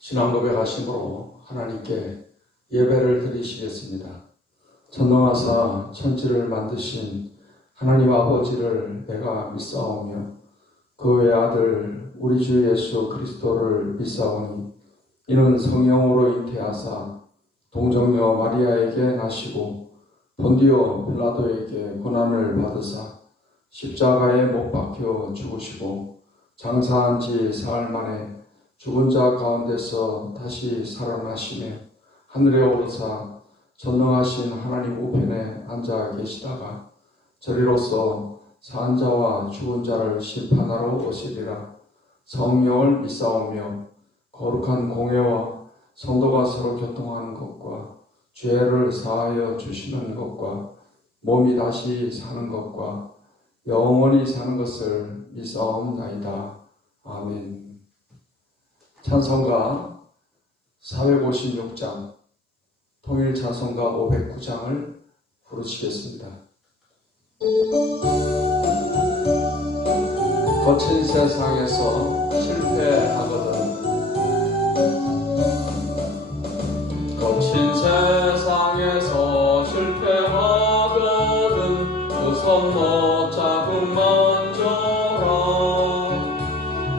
신앙 고백하심으로 하나님께 예배를 드리시겠습니다. 전능하사 천지를 만드신 하나님 아버지를 내가 믿사오며 그 외아들 우리 주 예수 그리스도를 믿사오니 이는 성령으로 잉태하사 동정녀 마리아에게 나시고 본디오 빌라도에게 고난을 받으사 십자가에 못 박혀 죽으시고 장사한 지 사흘 만에 죽은 자 가운데서 다시 살아나시며 하늘에 오르사 전능하신 하나님 우편에 앉아 계시다가 저리로서 산 자와 죽은 자를 심판하러 오시리라. 성령을 믿사오며 거룩한 공회와 성도가 서로 교통하는 것과 죄를 사하여 주시는 것과 몸이 다시 사는 것과 영원히 사는 것을 믿사옵나이다. 아멘. 찬송가 456장, 통일 찬송가 509장을 부르시겠습니다. 거친 세상에서 실패하거든, 거친 세상에서 실패하거든 두 손 못 잡음만 져라.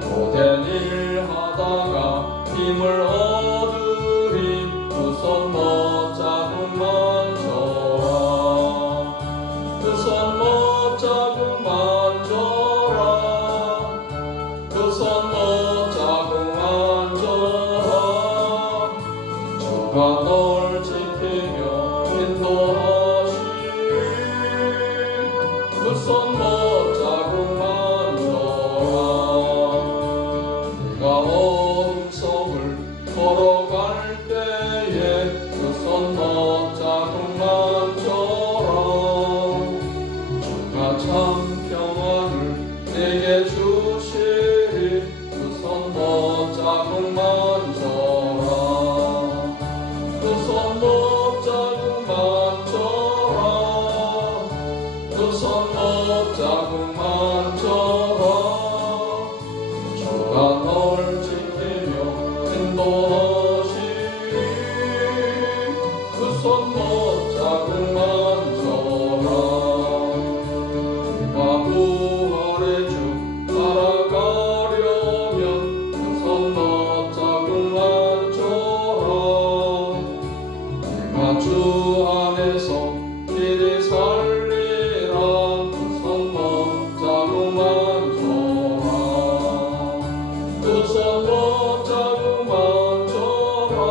고된 일 하다가 힘을 얻으리 두 손 못 잡음만 져라. 두 손 못 잡음만 져라. 두 손 못 잡음만 져라. 주가 널 지키며 인도하시리. 두 손 못 잡음만 져라. 내가 어둠 속을 걸어갈 때에 두 손 못 잡음만 져라. 주가 참 평안을 내게 주시리. 두 손 못 잡음만 져라. 두 손 못 잡음만 져라. 두 손 못 잡음만 져라. 주가 널 지키며 인도하시리. 두 손 못 잡음만 져라. 내가 부활의 주 따라가려면 두 손 못 잡음만 져라. 내가 주 안에서 길이 살리라. 두 손 못 잡음만 져라. 두 손 못 잡음만 져라.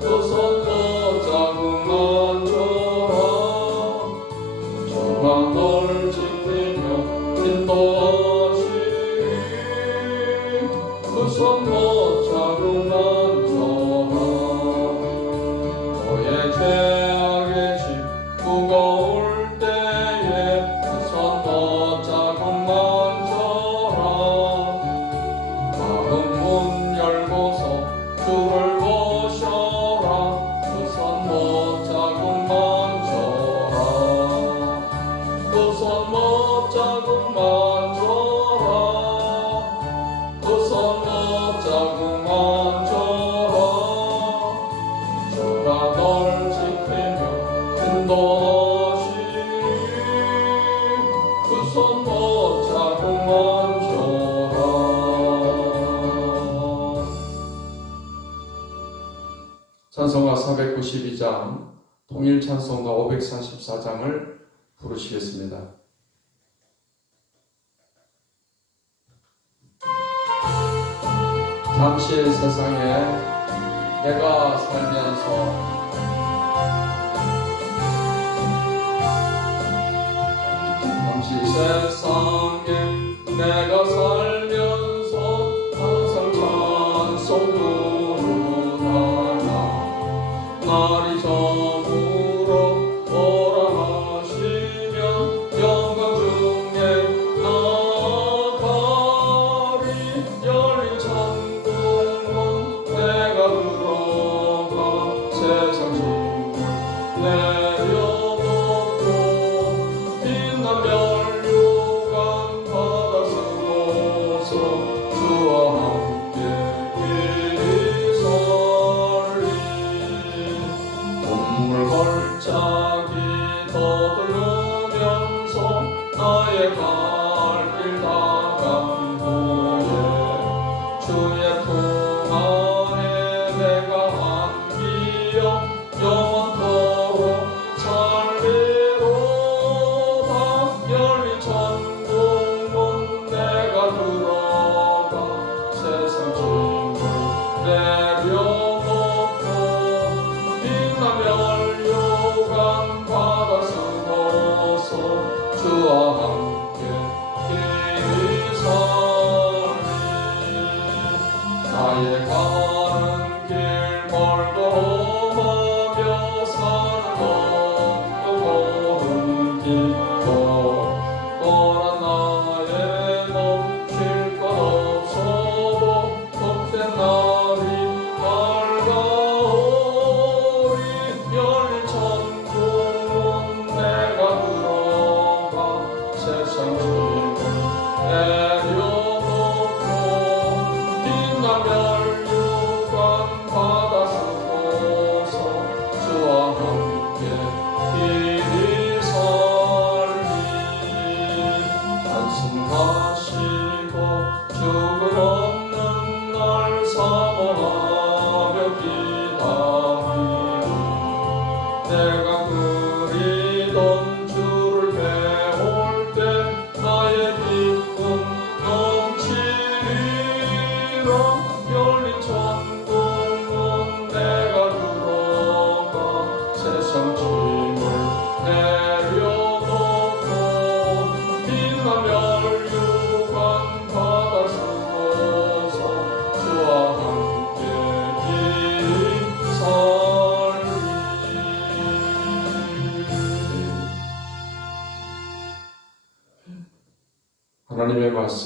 두 손 못 잡음만 져라. 주가 널 지키며 인도하시리. 두 손 못 잡음만 져라. 너의 죄악의 짐 무거울 때에 두 손 못 잡음만 져라. 마음 문 열고서 주를 모셔라. 두 손 못 잡음만 져라. 두 손 못 잡음만 져라. 두 손 못 잡음만 져라. 주가 널 지키며 인도하시리. 두 손 못 잡음만 져라. 찬송가 492장, 통일 찬송가 544장을 부르시겠습니다. 잠시 세상에 내가 살면서 잠시 세상에 내가 살면서 항상 찬송 부르다가 날이 저물어 오라 하시면 영광 중에 나아가리. 열린 천국문 내가 들어가 세상 짐을 내려놓고 빛난 멸류관 바다 쓰고서 주와 함께 주의 품 안에 내가 안기어 영원토록 살리로다. 열린 천국문 내가 들어가 세상 짐을 내려놓고 빛나며 멸류관 바다 쓰고서 주와 함께 길이 살리. 나의 가는 길 멀고 험하며 산은 높고 고른 길도 또한 나의 넘칠 것 없어도 덕된 날이 밝아오리. 열린 천국문 내가 들어가 세상 짐을 내려놓고 빛나 멸류관 바다 쓰고서 주와 함께 길이 살리. 한숨 가시고 죽음 없는 날 사모하며 기다리리. 내가 그리던 주를 배울 때 나의 기쁨 넘치리라. 열린 천국문 내가 들어가 세상 짐을 내려놓고 빛나 멸류관 바다 쓰고서 주와 함께 길이 살리. 하나님의 말씀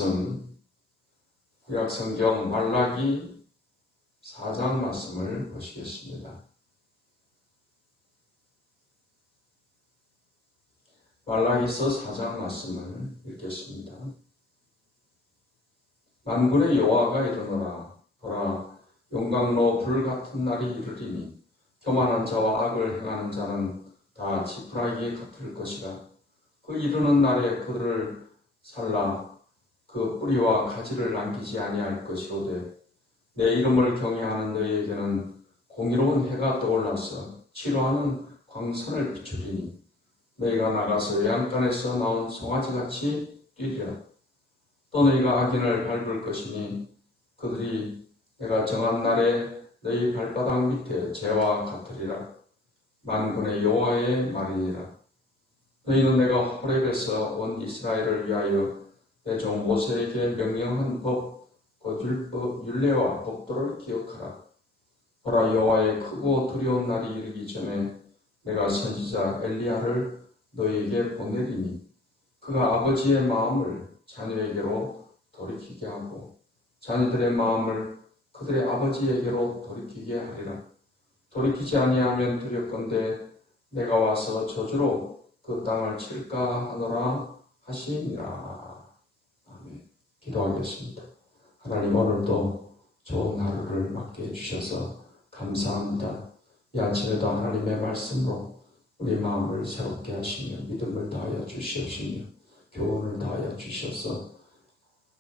구약성경 말라기 4장 말씀을 보시겠습니다. 말라기서 4장 말씀을 읽겠습니다. 만군의 여호와가 이르노라. 보라, 용광로 불같은 날이 이르리니 교만한 자와 악을 행하는 자는 다 지푸라기에 같을 것이라. 그 이르는 날에 그들을 살라 그 뿌리와 가지를 남기지 아니할 것이로되 내 이름을 경외하는 너희에게는 공의로운 해가 떠올라서 치료하는 광선을 비추리니 너희가 나가서 외양간에서 나온 송아지같이 뛰리라. 또 너희가 악인을 밟을 것이니 그들이 내가 정한 날에 너희 발바닥 밑에 재와 같으리라. 만군의 여호와의 말이니라. 너희는 내가 호렙에서 온 이스라엘을 위하여 내 종 모세에게 명령한 법, 곧 율법, 율례와 법도를 기억하라. 보라, 여호와의 크고 두려운 날이 이르기 전에 내가 선지자 엘리야를 너희에게 보내리니 그가 아버지의 마음을 자녀에게로 돌이키게 하고 자녀들의 마음을 그들의 아버지에게로 돌이키게 하리라. 돌이키지 아니하면 두렵건대 내가 와서 저주로 그 땅을 칠까 하노라 하시니라. 아멘. 기도하겠습니다. 하나님, 오늘도 좋은 하루를 맞게 해주셔서 감사합니다. 이 아침에도 하나님의 말씀으로 우리 마음을 새롭게 하시며 믿음을 다하여 주시옵시며 교훈을 다하여 주셔서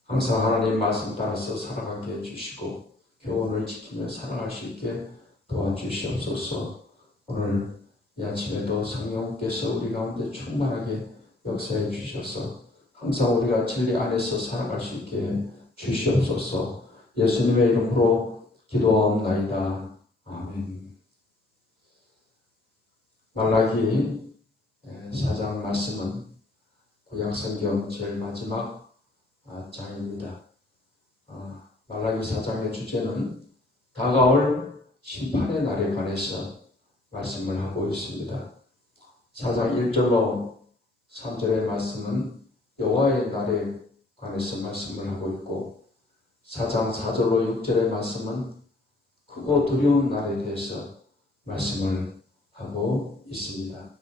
항상 하나님 말씀 따라서 살아가게 해주시고 교훈을 지키며 살아갈 수 있게 도와주시옵소서. 오늘 이 아침에도 성령께서 우리 가운데 충만하게 역사해 주셔서 항상 우리가 진리 안에서 살아갈 수 있게 주시옵소서. 예수님의 이름으로 기도하옵나이다. 아멘. 말라기 4장 말씀은 구약성경 제일 마지막 장입니다. 말라기 4장의 주제는 다가올 심판의 날에 관해서 말씀을 하고 있습니다. 4장 1절로 3절의 말씀은 여호와의 날에 관해서 말씀을 하고 있고 4장 4절로 6절의 말씀은 크고 두려운 날에 대해서 말씀을 하고 있습니다.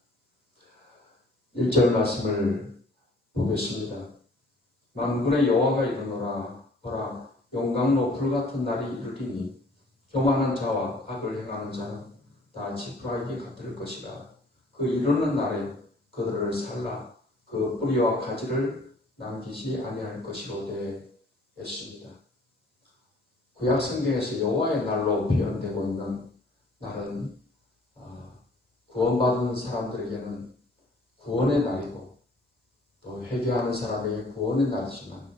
1절 말씀을 보겠습니다. 만군의 여호와가 이르노라. 보라, 용광로 불같은 날이 이르리니 교만한 자와 악을 행하는 자는 다 지푸라기 같을 것이라. 그 이르는 날에 그들을 살라 그 뿌리와 가지를 남기지 아니할 것이로되 했습니다. 구약 성경에서 여호와의 날로 표현되고 있는 날은 구원받은 사람들에게는 구원의 날이고 또 회개하는 사람에게 구원의 날이지만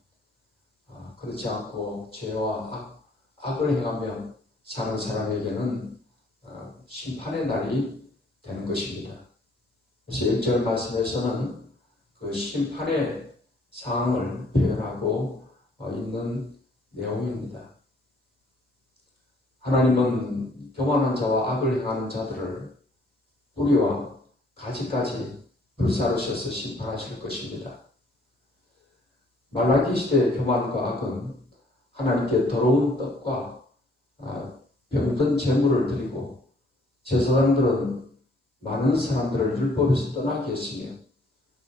그렇지 않고 죄와 악을 행하며 사는 사람에게는 심판의 날이 되는 것입니다. 그래서 1절 말씀에서는 그 심판의 상황을 표현하고 있는 내용입니다. 하나님은 교만한 자와 악을 행하는 자들을 뿌리와 가지까지 불사르셔서 심판하실 것입니다. 말라기 시대의 교만과 악은 하나님께 더러운 떡과 병든 제물을 드리고 제사장들은 많은 사람들을 율법에서 떠나게 했으며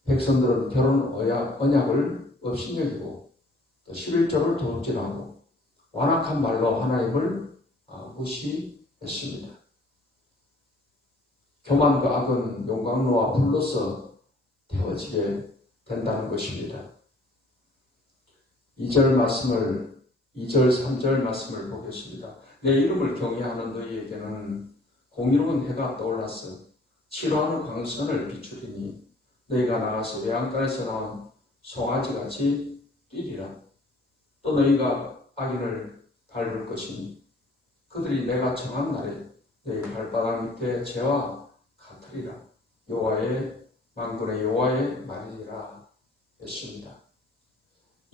백성들은 결혼 언약을 업신여기고 또 11조를 도둑질하고 완악한 말로 하나님을 무시했습니다. 교만과 악은 용광로와 불로서 태워지게 된다는 것입니다. 2절, 3절 말씀을 보겠습니다. 내 이름을 경외하는 너희에게는 공의로운 해가 떠올라서 치료하는 광선을 비추리니 너희가 나가서 외양간에서 나온 송아지같이 뛰리라. 또 너희가 악인을 밟을 것이니 그들이 내가 정한 날에 너희 발바닥 밑에 죄와 같으리라. 여호와의 만군의 여호와의 말이라 했습니다.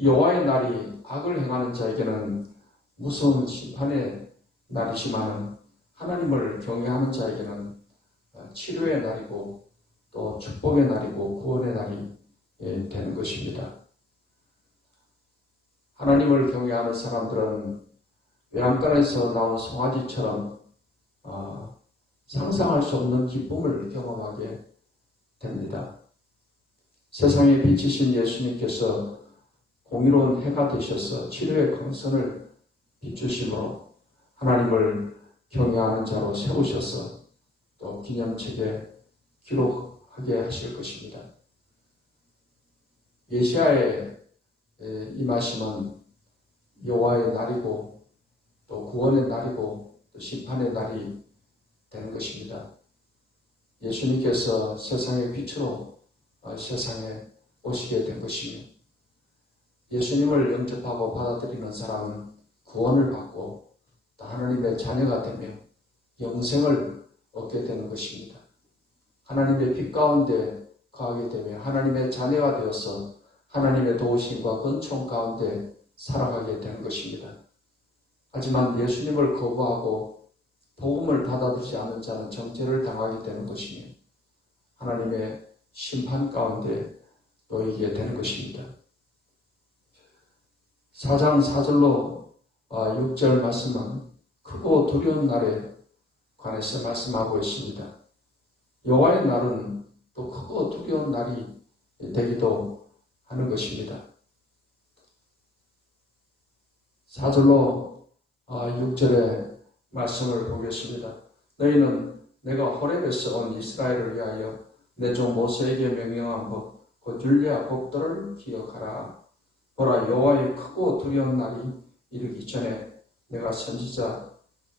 여호와의 날이 악을 행하는 자에게는 무서운 심판의 날이지만 하나님을 경외하는 자에게는 치료의 날이고 또 축복의 날이고 구원의 날이 되는 것입니다. 하나님을 경외하는 사람들은 외양간에서 나온 송아지처럼 상상할 수 없는 기쁨을 경험하게 됩니다. 세상에 비치신 예수님께서 공의로운 해가 되셔서 치료의 광선을 비추심으로 하나님을 경외하는 자로 세우셔서 또 기념책에 기록하게 하실 것입니다. 메시아의 임하심은 여호와의 날이고 또 구원의 날이고 또 심판의 날이 되는 것입니다. 예수님께서 세상의 빛으로 세상에 오시게 된 것이며 예수님을 영접하고 받아들이는 사람은 구원을 받고 또 하나님의 자녀가 되며 영생을 얻게 되는 것입니다. 하나님의 빛 가운데 거하게 되며 하나님의 자녀가 되어서 하나님의 도우심과 권총 가운데 살아가게 되는 것입니다. 하지만 예수님을 거부하고 복음을 받아들이지 않는 자는 정죄를 당하게 되는 것이며 하나님의 심판 가운데 놓이게 되는 것입니다. 4장 4절로 6절 말씀은 크고 두려운 날에 관해서 말씀하고 있습니다. 여호와의 날은 또 크고 두려운 날이 되기도 하는 것입니다. 4절로 6절의 말씀을 보겠습니다. 너희는 내가 호렙에서 온 이스라엘을 위하여 내 종 모세에게 명령한 법, 곧 율례와 법도를 기억하라. 보라, 여호와의 크고 두려운 날이 이르기 전에 내가 선지자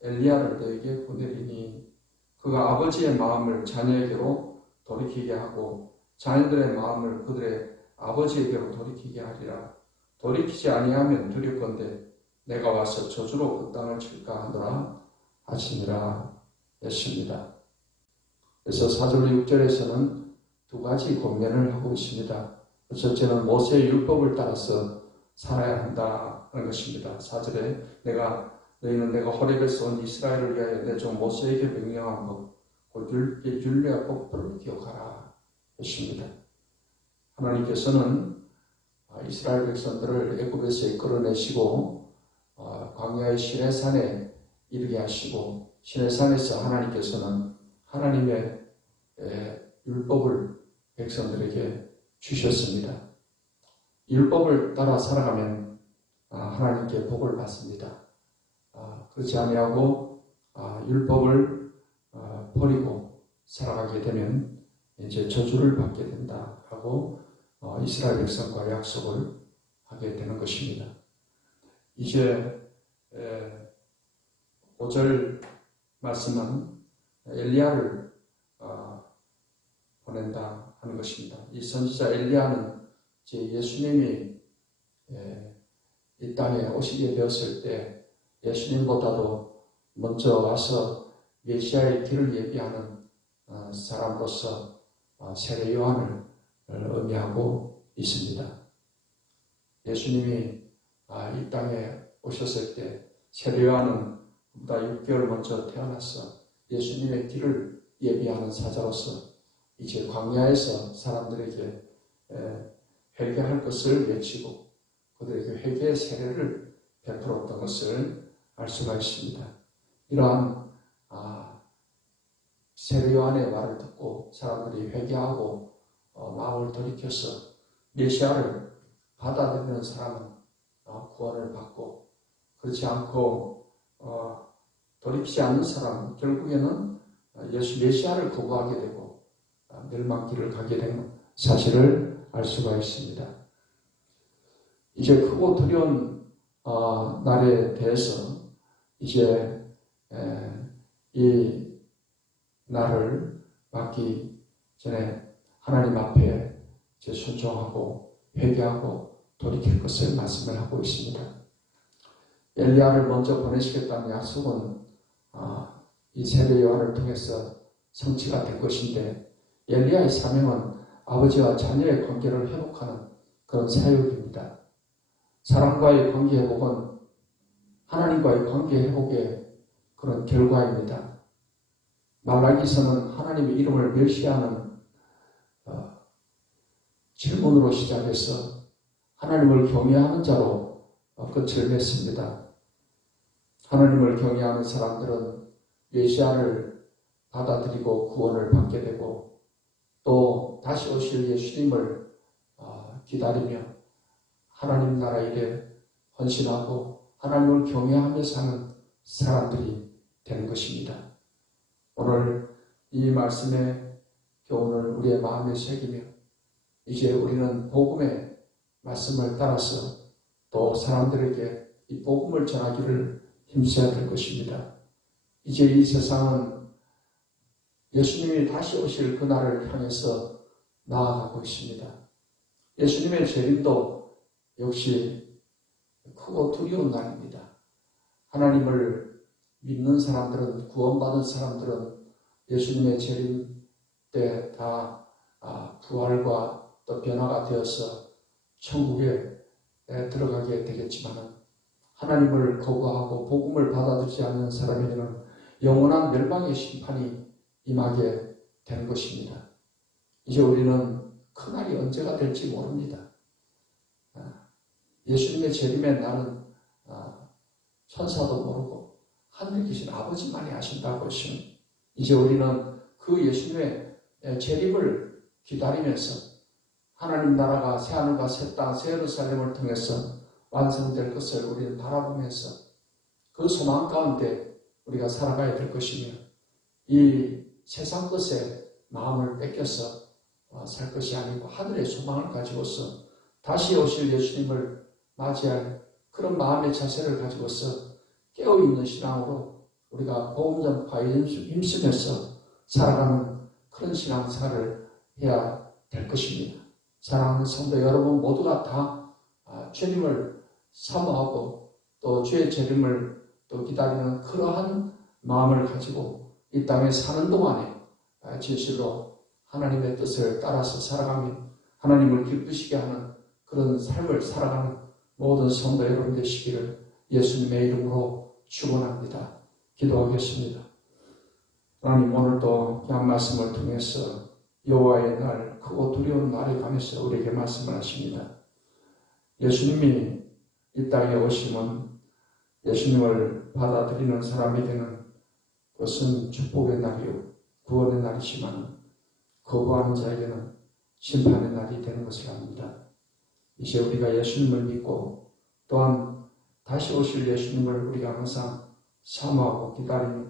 엘리야를 너에게 보내리니 그가 아버지의 마음을 자녀에게로 돌이키게 하고 자녀들의 마음을 그들의 아버지에게로 돌이키게 하리라. 돌이키지 아니하면 두렵건대 내가 와서 저주로 그 땅을 칠까 하노라 하시니라 했습니다. 그래서 4절 6절에서는 두 가지 권면을 하고 있습니다. 첫째는 모세의 율법을 따라서 살아야 한다는 것입니다. 4절에 너희는 내가 호렙에서 온 이스라엘을 위하여 내 종 모세에게 명령한 법, 곧 율례와 법도를 기억하라 했습니다. 하나님께서는 이스라엘 백성들을 애굽에서 이끌어내시고 광야의 시내산에 이르게 하시고 시내산에서 하나님께서는 하나님의 율법을 백성들에게 주셨습니다. 율법을 따라 살아가면 하나님께 복을 받습니다. 그렇지 아니하고 율법을 버리고 살아가게 되면 이제 저주를 받게 된다라고 이스라엘 백성과 약속을 하게 되는 것입니다. 이제 5절 말씀은 엘리야를 보낸다 하는 것입니다. 이 선지자 엘리야는 예수님이 이 땅에 오시게 되었을 때 예수님보다도 먼저 와서 메시아의 길을 예비하는 사람으로서 세례 요한을 의미하고 있습니다. 예수님이 이 땅에 오셨을 때 세례 요한은 보다 6개월 먼저 태어나서 예수님의 길을 예비하는 사자로서 이제 광야에서 사람들에게 회개할 것을 외치고 그들에게 회개의 세례를 베풀었던 것을 알 수가 있습니다. 이러한 세례 요한의 말을 듣고 사람들이 회개하고 마음을 돌이켜서 메시아를 받아들이는 사람은 구원을 받고 그렇지 않고 돌이키지 않는 사람은 결국에는 메시아를 거부하게 되고 멸망길을 가게 되는 사실을 알 수가 있습니다. 이제 크고 두려운 날에 대해서 이제 이 날을 맞기 전에 하나님 앞에 순종하고 회개하고 돌이킬 것을 말씀을 하고 있습니다. 엘리야를 먼저 보내시겠다는 약속은 이 세례 요한을 통해서 성취가 될 것인데 엘리야의 사명은 아버지와 자녀의 관계를 회복하는 그런 사역입니다. 사람과의 관계 회복은 하나님과의 관계 회복의 그런 결과입니다. 말라기서는 하나님의 이름을 멸시하는 질문으로 시작해서 하나님을 경외하는 자로 끝을 맺습니다. 하나님을 경외하는 사람들은 메시아를 받아들이고 구원을 받게 되고 또 다시 오실 예수님을 기다리며 하나님 나라 일에 헌신하고 하나님을 경외하며 사는 사람들이 되는 것입니다. 오늘 이 말씀의 교훈을 우리의 마음에 새기며 이제 우리는 복음의 말씀을 따라서 또 사람들에게 이 복음을 전하기를 힘써야 될 것입니다. 이제 이 세상은 예수님이 다시 오실 그날을 향해서 나아가고 있습니다. 예수님의 재림도 역시 크고 두려운 날입니다. 하나님을 믿는 사람들은, 구원받은 사람들은 예수님의 재림 때 다 부활과 또 변화가 되어서 천국에 들어가게 되겠지만 하나님을 거부하고 복음을 받아들이지 않는 사람에게는 영원한 멸망의 심판이 임하게 되는 것입니다. 이제 우리는 그날이 언제가 될지 모릅니다. 예수님의 재림의 날은 천사도 모르고 하늘에 계신 아버지만이 아신다고 하시니 이제 우리는 그 예수님의 재림을 기다리면서 하나님 나라가 새하늘과 새 땅, 새 예루살렘을 통해서 완성될 것을 우리는 바라보면서 그 소망 가운데 우리가 살아가야 될 것이며 이 세상 것에 마음을 뺏겨서 살 것이 아니고 하늘의 소망을 가지고서 다시 오실 예수님을 맞이할 그런 마음의 자세를 가지고서 깨어있는 신앙으로 우리가 복음 전파에 힘쓰면서 살아가는 그런 신앙생활을 해야 될 것입니다. 사랑하는 성도 여러분 모두가 다 주님을 사모하고 또 주의 재림을 또 기다리는 그러한 마음을 가지고 이 땅에 사는 동안에 진실로 하나님의 뜻을 따라서 살아가며 하나님을 기쁘시게 하는 그런 삶을 살아가는 모든 성도 여러분 되시기를 예수님의 이름으로 축원합니다. 기도하겠습니다. 하나님 오늘도 양 말씀을 통해서 여호와의 날, 크고 두려운 날에 관해서 우리에게 말씀을 하십니다. 예수님이 이 땅에 오시면 예수님을 받아들이는 사람에게는 그것은 축복의 날이요 구원의 날이지만 거부하는 자에게는 심판의 날이 되는 것을 압니다. 이제 우리가 예수님을 믿고 또한 다시 오실 예수님을 우리가 항상 사모하고 기다리며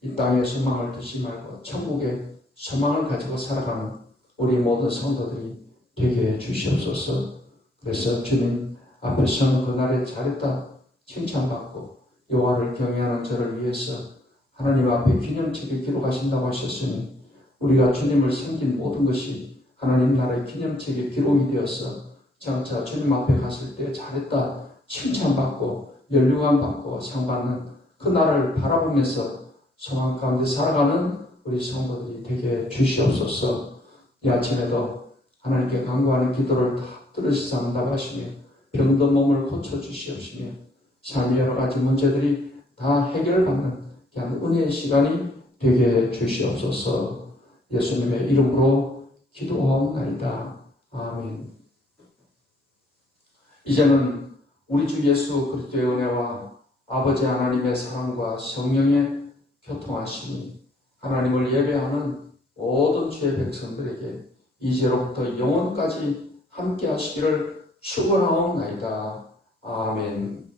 이 땅의 소망을 두지 말고 천국의 소망을 가지고 살아가는 우리 모든 성도들이 되게 해 주시옵소서. 그래서 주님 앞에 서는 그날에 잘했다 칭찬받고 여호와를 경외하는 저를 위해서 하나님 앞에 기념책에 기록하신다고 하셨으니 우리가 주님을 섬긴 모든 것이 하나님 나라의 기념책에 기록이 되어서 장차 주님 앞에 갔을 때 잘했다 칭찬받고 연류관 받고 상 받는 그 날을 바라보면서 소망 가운데 살아가는 우리 성도들이 되게 주시옵소서. 이 아침에도 하나님께 간구하는 기도를 다 들으시사 응답하시며 병든 몸을 고쳐주시옵시며 삶의 여러 가지 문제들이 다 해결받는 그냥 은혜의 시간이 되게 주시옵소서. 예수님의 이름으로 기도하옵나이다. 아멘. 이제는 우리 주 예수 그리스도의 은혜와 아버지 하나님의 사랑과 성령의 교통하심이 하나님을 예배하는 모든 주의 백성들에게 이제로부터 영원까지 함께 하시기를 축원하옵나이다. 아멘.